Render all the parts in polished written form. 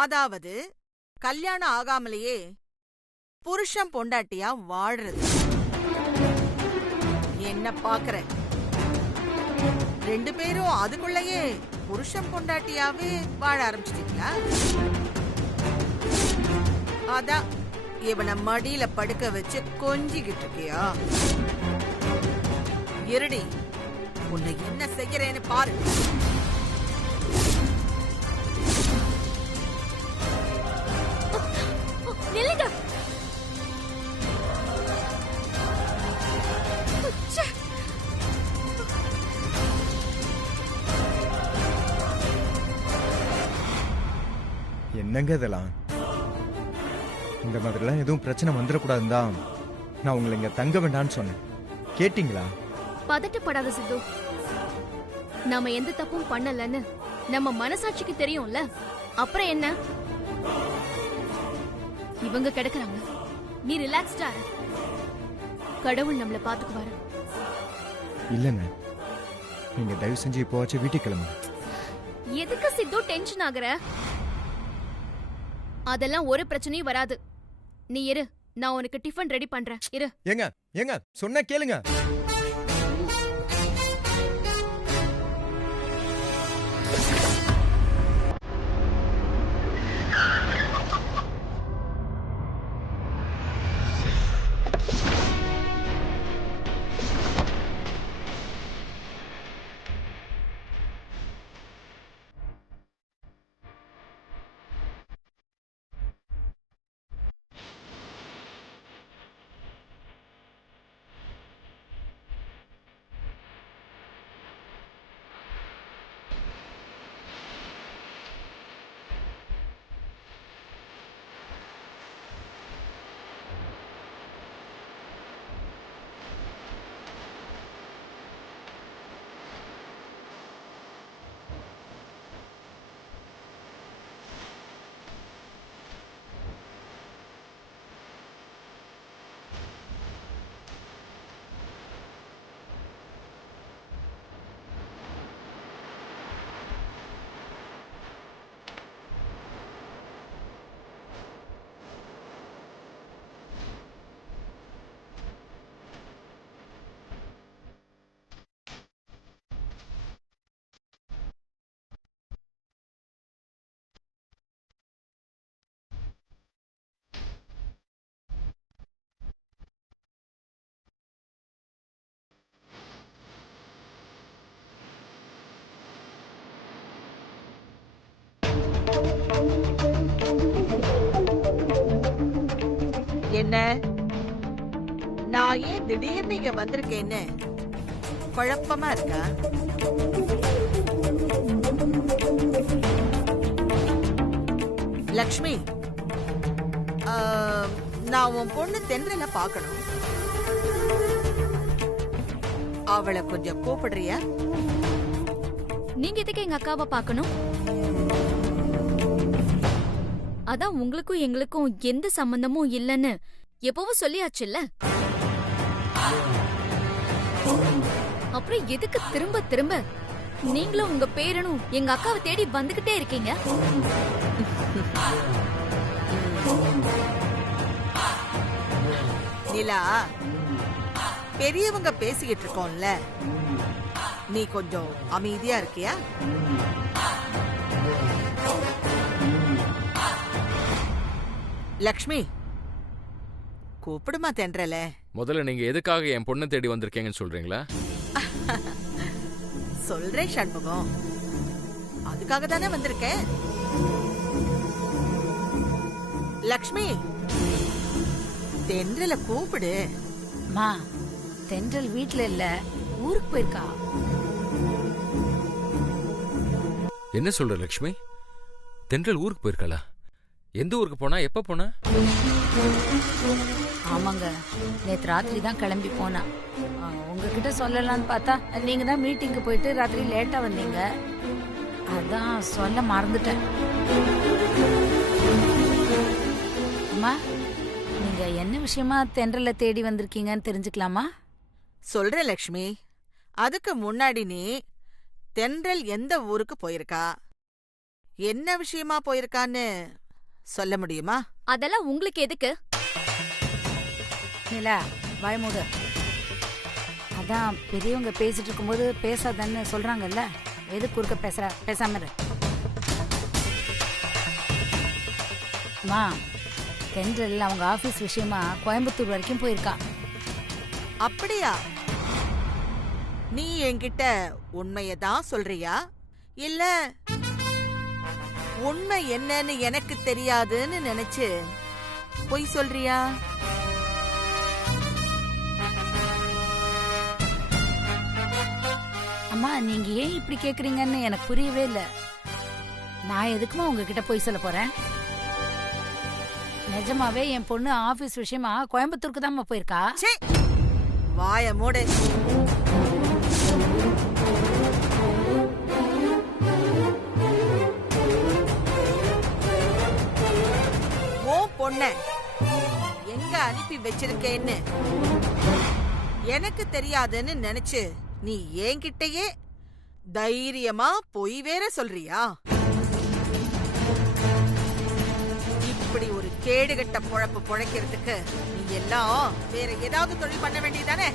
அதாவது கல்யாணம் ஆகாமலேயே புருஷன் பொண்டாட்டியா வாழ்றது. என்ன பாக்குற? 2 பேரும் அதுக்குள்ளேயே புருஷன் பொண்டாட்டியாவே வாழ ஆரம்பிச்சிட்டீங்களா? அதான் இவனை மடியில படுக்க வச்சு கொஞ்சிக்கிட்டு இருக்கியா? இருடி, உன்னை என்ன செய்யறேன்னு பாரு. நில்லுங்க. என்னங்க இதெல்லாம்? இந்த மாதிரிலாம் எதுவும் பிரச்சனை வந்துடக்கூடாதுன்னு தான் நான் உங்களை இங்க தங்க வேண்டான்னு சொன்னேன். கேட்டீங்களா? பதட்டப்படாத சித்து. நாம எந்த தப்பும் பண்ணலன்னு நம்ம மனசாட்சிக்கு தெரியும்ல. அப்புறம் என்ன? இவங்க கிடக்குறாங்க, நீ ரிலாக்ஸ்டா இரு. கடவுள் நம்மள பாத்துக்குவாரு. இல்லங்க, நீங்க தயவு செஞ்சு இப்போவாச்சும் வீட்டுக்கு கிளம்புங்க. எதுக்கு சித்து டென்ஷன் ஆகுற? அதெல்லாம் ஒரு பிரச்சனையும் வராது. நீ இரு, நான் உனக்கு டிஃபன் ரெடி பண்றேன். இரு. ஏங்க ஏங்க சொன்ன கேளுங்க. என்ன, நான் ஏன் திடீர்னு இங்க வந்திருக்கேன்னு குழப்பமா இருக்கா? லக்ஷ்மி, நான் உன் பொண்ணு தென்றல பார்க்கணும். அவளை கொஞ்சம் கூப்பிடுறியா? நீங்க எதுக்கு எங்க அக்காவை பார்க்கணும்? அதான் உங்களுக்கும் எங்களுக்கும் எந்த சம்பந்தமும் இல்லைன்னு எப்பவும் சொல்லியாச்சுல்ல. அப்புறம் எதுக்கு திரும்ப திரும்ப நீங்களும் உங்க பேரனும் எங்க அக்காவை தேடி வந்துகிட்டே இருக்கீங்க? நிலா, பெரியவங்க பேசிக்கிட்டு இருக்கோம்ல, நீ கொஞ்சம் அமைதியா இருக்கியா? லக்ஷ்மி, கூப்பிடுமா தென்றல. முதல்ல நீங்க எதுக்காக என் பொண்ணை தேடி வந்திருக்கீங்கன்னு சொல்றீங்களா? சொல்றேன் சண்முகம், அதுக்காக தானே வந்திருக்கேன். லக்ஷ்மி, தென்றல கூப்பிடு. மா, தென்றல் வீட்ல இல்ல, ஊருக்கு போயிருக்கா. என்ன சொல்ற லக்ஷ்மி? தென்றல் ஊருக்கு போயிருக்காளா? எந்த ஊருக்கு போனா? எப்ப போனா? ஆமாங்க, நேத்து ராத்திரி தான் கிளம்பி போனா. உங்ககிட்ட சொல்லலாம்னு பார்த்தா நீங்க தான் மீட்டிங்க்கு போயிட்டு ராத்திரி லேட்டா வந்தீங்க. அதான் சொல்ல மறந்துட்டேன். அம்மா, நீங்க என்ன விஷயமா தென்றல தேடி வந்திருக்கீங்கன்னு தெரிஞ்சுக்கலாமா? சொல்றேன் லக்ஷ்மி. அதுக்கு முன்னாடி நீ தென்றல் எந்த ஊருக்கு போயிருக்கா, என்ன விஷயமா போயிருக்கான்னு சொல்ல முடியுமா? அதெல்லாம் உங்களுக்கு எதுக்கு? நிலா வாய் மூடு. அதான் பெரியவங்க பேசிட்டு இருக்கும்போது பேசாதன்னு சொல்றாங்கல்ல, எது குறுக்க பேசுற? பேசாம இரு. அம்மா, தென்றல் அவங்க ஆபீஸ் விஷயமா கோயம்புத்தூர் வரைக்கும் போயிருக்கா. அப்படியா? நீ என்கிட்ட உண்மையதான் சொல்றியா, இல்ல உண்மை என்னன்னு எனக்கு தெரியாதுன்னு நினைச்சு பொய் சொல்றியா? அம்மா, நீங்க ஏன் இப்படி கேக்குறீங்கன்னு எனக்கு புரியவே இல்லை. நான் எதுக்குமா உங்ககிட்ட போய் சொல்ல போறேன்? நிஜமாவே என் பொண்ணு ஆபீஸ் விஷயமா கோயம்புத்தூருக்கு தான் போயிருக்கா. ச்சே, வாய மூடு. பொண்ண எங்க அனுப்பி வச்சிருக்கேன்னு எனக்கு தெரியாதுன்னு நினைச்சு நீ என்கிட்டயே தைரியமா பொய் வேற சொல்றியா? இப்படி ஒரு கேடுகட்ட பொழப்பு பொழைக்கிறதுக்கு நீ எல்லாம் வேற ஏதாவது தொழில் பண்ண வேண்டியதானே?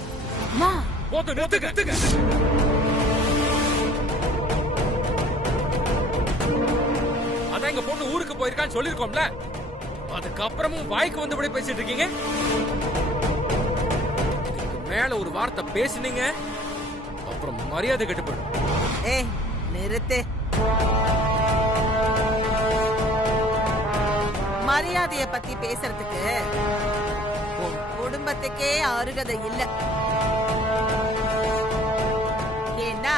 அதான் எங்க பொண்ணு ஊருக்கு போயிருக்கான்னு சொல்லிருக்கோம்ல, அதுக்கப்புறமும் வாய்க்கு வந்தபடி பேசிட்டு இருக்கீங்க. மேல ஒரு வார்த்தை பேசுனீங்க, அப்புறம் மரியாதை கெட்டு போயிடும். ஏய், நிறுத்து. மரியாதைய பத்தி பேசுறதுக்கு உன் குடும்பத்துக்கே அருகதை இல்ல. ஏன்னா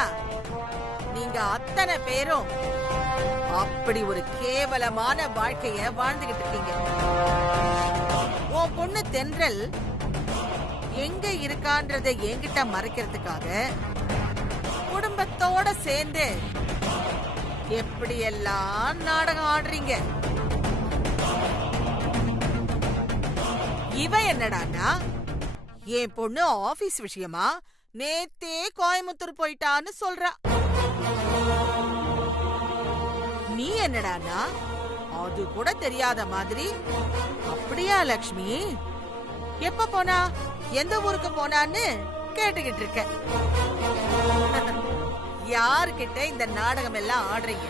நீங்க அத்தனை பேரும் அப்படி ஒரு கேவலமான வாழ்க்கைய வாழ்ந்துகிட்டு இருக்கீங்க. உன் பொண்ணு தென்றல் எங்க இருக்கான்றதை என்கிட்ட மறைக்கிறதுக்காக குடும்பத்தோட சேர்ந்து எப்படியெல்லாம் நாடகம் ஆடுறீங்க. இவ என்னடான்னா என் பொண்ணு ஆபீஸ் விஷயமா நேத்தே கோயம்புத்தூர் போயிட்டான்னு சொல்றா. நீ என்னடானா அது கூட தெரியாத மாதிரி, அப்படியா லக்ஷ்மி, எப்ப போனா, எந்த ஊருக்கு போனான்னு கேட்டுக்கிட்டு இருக்க. யாருக்கிட்ட இந்த நாடகம் எல்லாம் ஆடுறீங்க?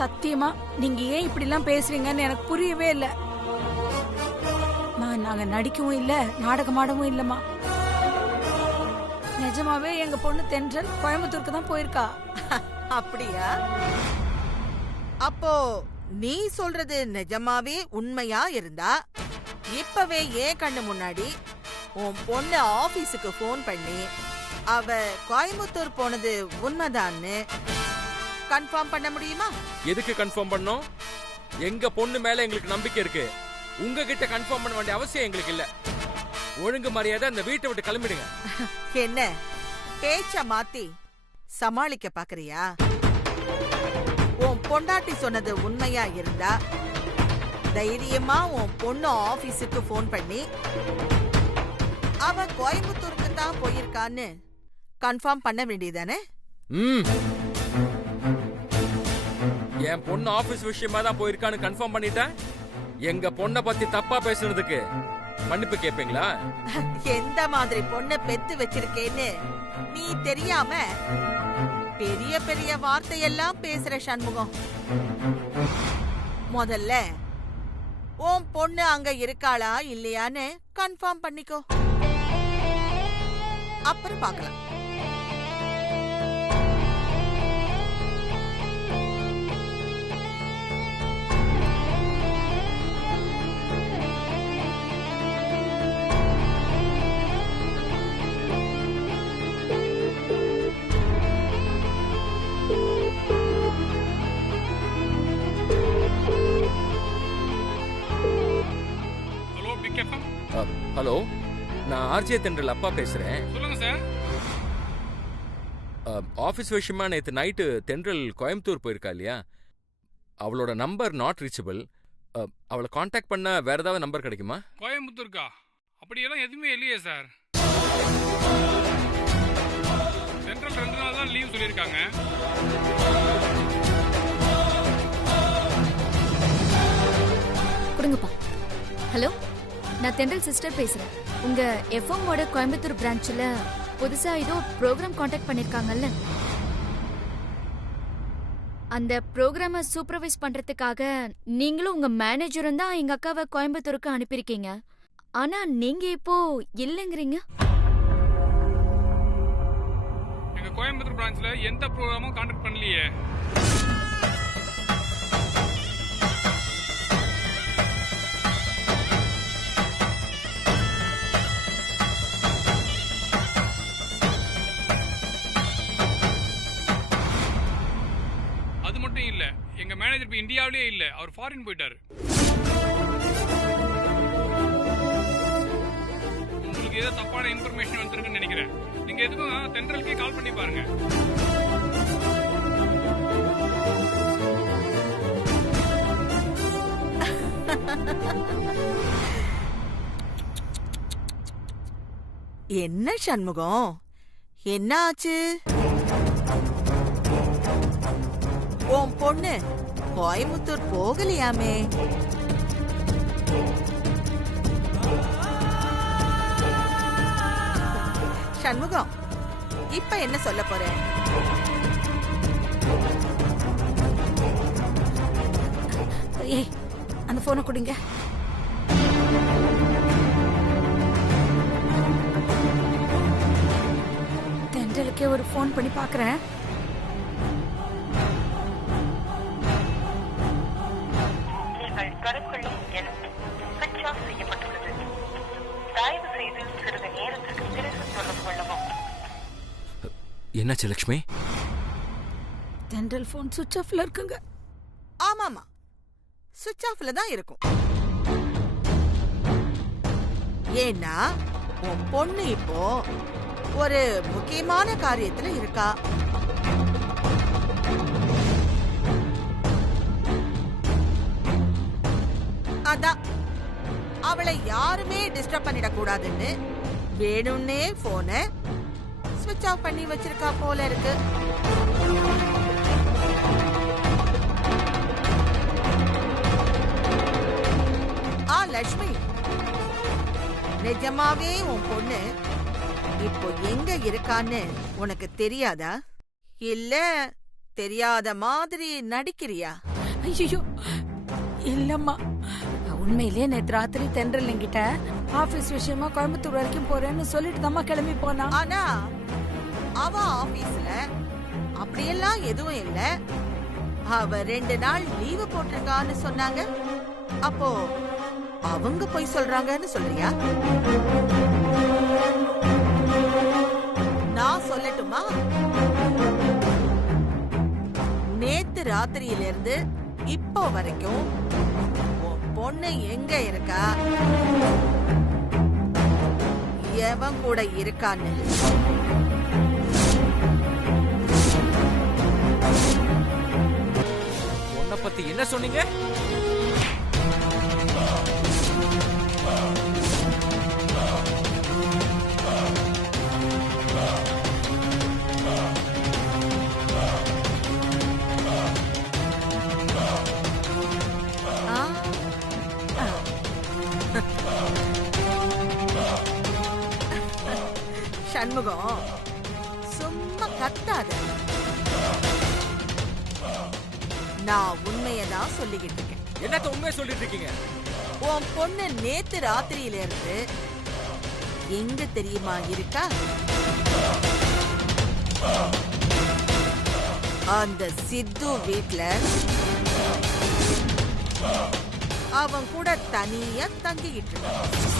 சத்தியமா நீங்க ஏன் இப்படி எல்லாம் பேசுறீங்கன்னு எனக்கு புரியவே இல்லை. நாங்க நடிக்கவும் இல்ல, நாடகமாடவும் இல்லம்மா. நிஜமாவே எங்க பொண்ணு தென்றல் கோயம்புத்தூருக்கு தான் போயிருக்கா. அப்படியா? அப்போ நீ சொல்றது நிஜமாவே உண்மையா இருந்தா இப்பவே ஏன் கண்ணு முன்னாடி உன் பொண்ணு ஆபீஸுக்கு போன் பண்ணி அவ கோயம்புத்தூர் போனது உண்மைதான்னு கன்ஃபார்ம் பண்ண முடியுமா? எதுக்கு கன்ஃபார்ம் பண்ணோம்? எங்க பொண்ணு மேல எங்களுக்கு நம்பிக்கை இருக்கு. உங்ககிட்ட கன்ஃபார்ம் பண்ண வேண்டிய அவசியம் எங்களுக்கு இல்ல. ஒழுங்கு மரியாதை அந்த வீட்டை விட்டு கிளம்பிடுங்க. என்ன பேச்ச மாத்தி சமாளிக்க பாக்குறியா? உன் பொண்டாட்டி சொன்னது உண்மையா இருந்தா தைரியமா உன் பொண்ணு ஆபீஸுக்கு போன் பண்ணி அவ கோயம்புத்தூருக்கு தான் போயிருக்கான்னு கன்ஃபார்ம் பண்ண வேண்டியதானே? என் பொண்ணு ஆபீஸ் விஷயமா தான் போயிருக்கான்னு கன்ஃபார்ம் பண்ணிட்டேன். எங்க பொண்ணை பத்தி தப்பா பேசுறதுக்கு மன்னிப்பு கேப்பீங்களா? எந்த மாதிரி பொண்ணை பெத்து வச்சிருக்கேன்னு நீ தெரியாம பெரிய பெரிய வார்த்தையெல்லாம் பேசுற சண்முகம். முதல்ல உன் பொண்ணு அங்க இருக்காளா இல்லையான்னு கன்ஃபார்ம் பண்ணிக்கோ, அப்புறம் பார்க்கலாம். ஹலோ, நான் ஆர்ஜே தென்றல் அப்பா பேசுறேன். சொல்லுங்க சார். ஆபீஸ் விஷயமா நேத்து நைட்டு தென்றல் கோயம்புத்தூர் போயிருக்கா இல்லையா? அவளோட நம்பர் நாட் ரீச்சபிள். அவளை காண்டாக்ட் பண்ண வேற ஏதாவது நம்பர் கிடைக்குமா? கோயம்புத்தூர்க்கா? அப்படியெல்லாம் எதுவுமே இல்லையே சார். சென்ட்ரல் 2 நாள் தான் லீவ் சொல்லியிருக்காங்க. கொடுங்கப்பா. ஹலோ, நான் தென்றல் சிஸ்டர் பேசுறேன். உங்க எஃப்எம்மோட கோயம்புத்தூர் பிரான்ச்ல புதுசா ஏதோ ப்ரோக்ராம் காண்டாக்ட் பண்ணிருக்காங்கல்ல, அந்த ப்ரோக்ராம சூப்பர்வைஸ் பண்றதுக்காக நீங்களும் உங்க மேனேஜரும் தான் எங்க அக்காவை கோயம்புத்தூருக்கு அனுப்பியிருக்கீங்க. ஆனா நீங்க இப்போ இல்லைங்கிறீங்க. எங்க கோயம்புத்தூர் பிரான்ச்ல எந்த ப்ரோக்ராமும் கான்டாக்ட் பண்ணலையே. அது மட்டும் இல்ல, எங்க மேனேஜர் இப்ப இந்தியாவிலேயே இல்ல, அவர் ஃபாரின் போயிட்டாரு. உங்களுக்கு ஏதோ தப்பான இன்ஃபர்மேஷன் வந்திருக்குன்னு நினைக்கிறேன். நீங்க எதுக்கும் தென்றலுக்கே கால் பண்ணி பாருங்க. என்ன சண்முகம், என்ன ஆச்சு? உன் பொண்ணு கோயம்புத்தூர் போகலையாமே? சண்முகம், இப்ப என்ன சொல்ல போற? ஏய், அந்த போனை கொடுங்க. தென்றலுக்கே ஒரு போன் பண்ணி பாக்குறேன். என்னாச்சு லட்சுமி? தென்றல் போன் சுவிட்ச் ஆஃப்ல இருக்குங்க. ஆமாமா, சுவிட்ச் ஆஃப்ல தான் இருக்கும். ஏன்னா உன் பொண்ணு இப்போ ஒரு முக்கியமான காரியத்துல இருக்கா. அதான் அவளை யாருமே டிஸ்டர்ப் பண்ணிடக் கூடாதுன்னு வேணும்னே போனை ஸ்விட்ச் ஆஃப் பண்ணி வச்சிருக்கா போல இருக்கு. லட்சுமி, நிஜமாவே உன் பொண்ணு இப்போ எங்க இருக்கான்னு உனக்கு தெரியாதா? இல்ல தெரியாத மாதிரி நடிக்கிறியா? ஐயோ இல்லம்மா, உண்மையிலேயே நேற்று ராத்திரி தென்றல் என்கிட்ட ஆபீஸ் விஷயமா கோயம்புத்தூர் வரைக்கும் போறேன்னு சொல்லிட்டு தாம்மா கிளம்பி போனா. ஆனா அவ ஆபீஸ்ல அப்படியெல்லாம் எதுவும் இல்ல. அவ 2 நாள் லீவு போட்டிருக்கான்னு சொன்னாங்க. அப்போ அவங்க போய் சொல்றாங்கன்னு சொல்றியா? நான் சொல்லட்டுமா? நேத்து ராத்திரியிலிருந்து இப்போ வரைக்கும் உன் பொண்ணு எங்க இருக்கா, எவன் கூட இருக்கான்னு உன்னை பத்தி என்ன சொன்னீங்க? சண்முகம், சும்மா கத்தாத. நான் உண்மையதான் சொல்லிக்கிட்டு இருக்கேன். என்னத்த உண்மையை சொல்லிட்டு இருக்கீங்க? உன் பொண்ணு நேத்து ராத்திரியில இருந்து எங்க தெரியுமா இருக்கா? அந்த சித்து வீட்ல அவன் கூட தனியா தங்கிக்கிட்டு இருக்கான்.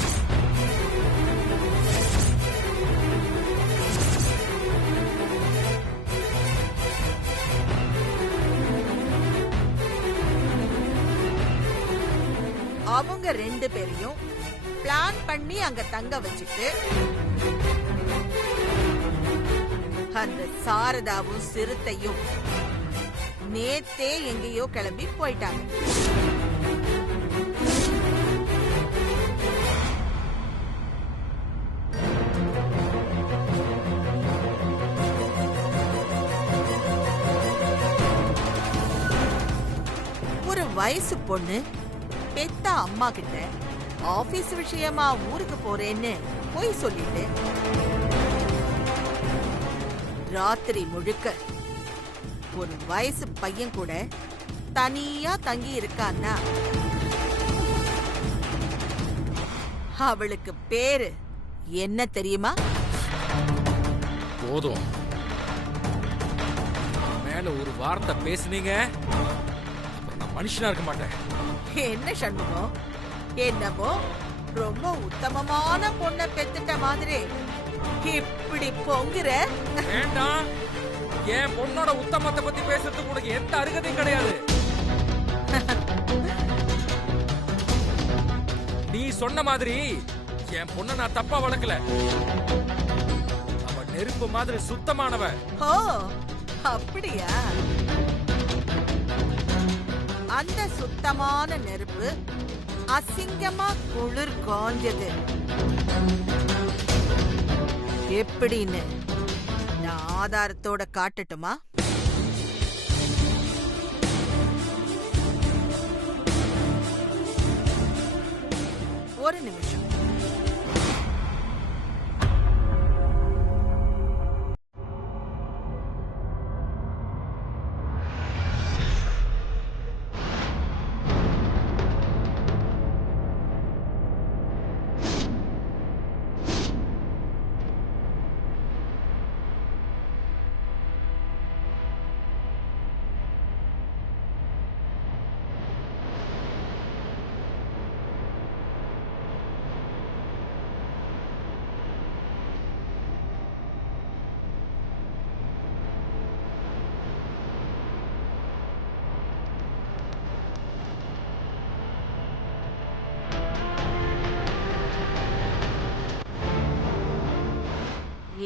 அவங்க 2 பேரையும் பிளான் பண்ணி அங்க தங்க வச்சுட்டு அந்த சாரதாவும் சிறுத்தையும் நேத்தே எங்கேயோ கிளம்பி போயிட்டாங்க. ஒரு வயசு பொண்ணு பெத்த அம்மா கிட்ட ஆபீஸ் விஷயமா ஊருக்கு போறேன்னு போய் சொல்லிட்டு ராத்திரி முழுக்க ஒரு வயசு பையன் கூட தனியா தங்கி இருக்கான்னா அவளுக்கு பேரு என்ன தெரியுமா? போதும். மேல ஒரு வார்த்தை பேசுனீங்க, அப்புறம் நான் மனுஷனா இருக்க மாட்டேன். என்ன சண்முகம், என்னமோ ரொம்ப உத்தமமான பொண்ணை பெத்துட்ட மாதிரி இப்படி பொங்குற? வேண்டாம். என் பொண்ணோட உத்தமத்தை பத்தி பேசுறதுக்கு உனக்கு எந்த அருகதையும் கிடையாது. நீ சொன்ன மாதிரி என் பொண்ண நான் தப்பா வளர்க்கல. அவ நெருப்பு மாதிரி சுத்தமானவ. ஓ அப்படியா? அந்த சுத்தமான நெருப்பு அசிங்கமா குளிர் காஞ்சது எப்படின்னு நான் ஆதாரத்தோட காட்டட்டுமா? ஒரு நிமிஷம்.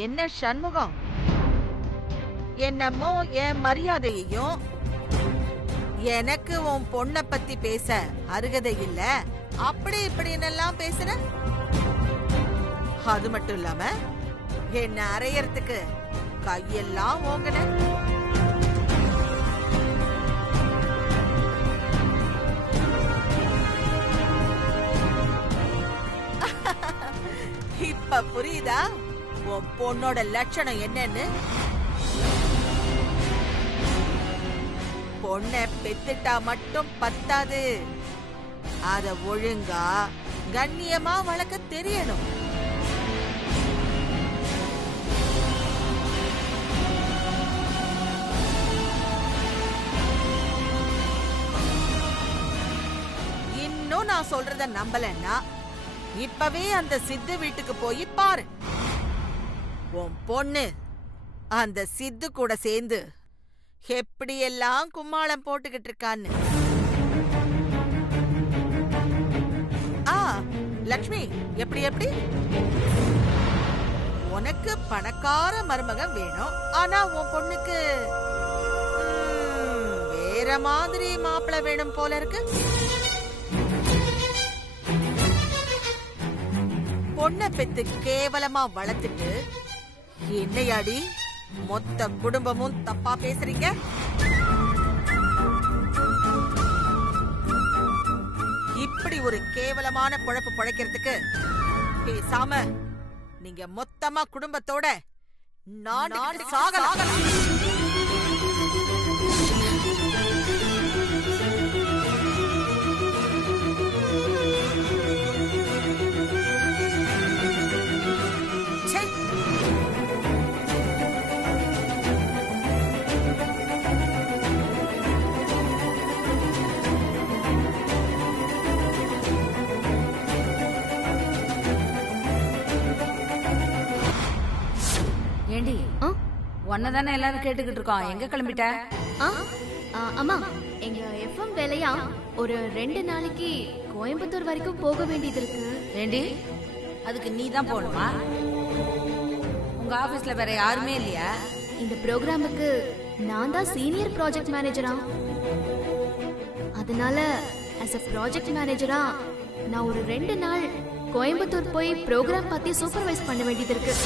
என்ன சண்முகம், என்னமோ என் மரியாதையையும் எனக்கு உன் பொண்ண பத்தி பேச அருகதை இல்ல அப்படி இப்படின்னு பேசுற. அது மட்டும் இல்லாம என்ன அறையறதுக்கு கையெல்லாம் ஓங்கன. இப்ப புரியுதா உன் பொண்ணோட லட்சணம் என்னன்னு? பொண்ண பெத்துட்டா மட்டும் பத்தாது, அத ஒழுங்கா கண்ணியமா வளர்க்க தெரியணும். இன்னும் நான் சொல்றத நம்பலன்னா இப்பவே அந்த சித்து வீட்டுக்கு போய் பாரு. உன் பொண்ணு அந்த சித்து கூட சேர்ந்து எப்படியெல்லாம் கும்மாளம் போட்டுக்கிட்டு இருக்கான்னு. லக்ஷ்மி, எப்படி எப்படி உனக்கு பணக்கார மருமகன் வேணும், ஆனா உன் பொண்ணுக்கு வேற மாதிரி மாப்பிள்ளை வேணும் போல இருக்கு. பொண்ணை பெத்து கேவலமா வளர்த்துட்டு என்னையாடி மொத்த குடும்பமும் தப்பா பேசுறீங்க? இப்படி ஒரு கேவலமான பொழப்பு பொழைக்கிறதுக்கு பேசாம நீங்க மொத்தமா குடும்பத்தோட நான் சாகலாம். ஏண்டி, ஒன்னதானே எல்லாரும் கேட்டுக்கிட்டு இருக்கோம், எங்க கிளம்பிட்ட? அம்மா, எங்க எஃப்எம் வேலையா ஒரு 2 நாளைக்கு கோயம்புத்தூர் வரைக்கும் போக வேண்டியது இருக்கு. ஏண்டி, அதுக்கு நீ தான் போகணுமா? உங்க ஆபீஸ்ல வேற யாருமே இல்லையா? இந்த ப்ரோக்ராமுக்கு நான் தான் சீனியர் ப்ராஜெக்ட் மேனேஜரா. அதனால as a ப்ராஜெக்ட் மேனேஜரா நான் ஒரு 2 நாள் கோயம்புத்தூர் போய் ப்ரோக்ராம் பத்தி சூப்பர்வைஸ் பண்ண வேண்டியது இருக்கு.